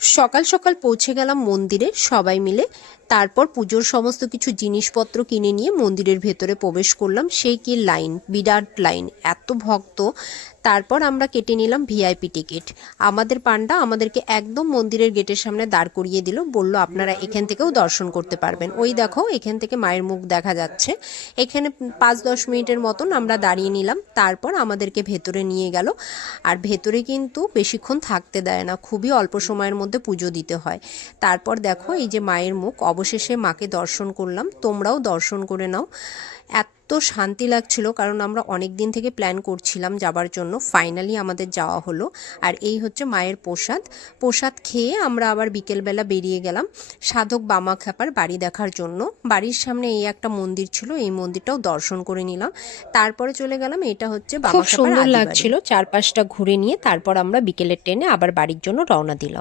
সকাল সকাল পৌঁছে গেলাম মন্দিরে সবাই মিলে। তারপর পুজোর সমস্ত কিছু জিনিসপত্র কিনে নিয়ে মন্দিরের ভেতরে প্রবেশ করলাম। সেই কি লাইন, বিরাট লাইন, এত ভক্ত। তারপর আমরা কেটে নিলাম ভিআইপি টিকিট। আমাদের পান্ডা আমাদেরকে একদম মন্দিরের গেটের সামনে দাঁড় করিয়ে দিল, বলল আপনারা এখান থেকেও দর্শন করতে পারবেন। ওই দেখো এখান থেকে মায়ের মুখ দেখা যাচ্ছে। এখানে 5-10 মিনিটের মতন আমরা দাঁড়িয়ে নিলাম, তারপর আমাদেরকে ভেতরে নিয়ে গেল। আর ভেতরে কিন্তু বেশিক্ষণ থাকতে দেয় না, খুবই অল্প সময়ের মধ্যে পুজো দিতে হয়। তারপর দেখো এই যে মায়ের মুখ, অবশেষে মাকে দর্শন করলাম, তোমরাও দর্শন করে নাও। এত শান্তি লাগছিল, কারণ আমরা অনেক দিন থেকে প্ল্যান করছিলাম যাবার জন্য, ফাইনালি আমাদের যাওয়া হলো। আর এই হচ্ছে মায়ের প্রসাদ। প্রসাদ খেয়ে আমরা আবার বিকেলবেলা বেরিয়ে গেলাম সাধক বামাখ্যাপার বাড়ি দেখার জন্য। বাড়ির সামনে এই একটা মন্দির ছিল, এই মন্দিরটাও দর্শন করে নিলাম। তারপরে চলে গেলাম, এটা হচ্ছে খুব বামাখ্যাপার সুন্দর আদি বাড়ি। লাগছিল চারপাশটা ঘুরে নিয়ে তারপর আমরা বিকেলের ট্রেনে আবার বাড়ির জন্য রওনা দিলাম।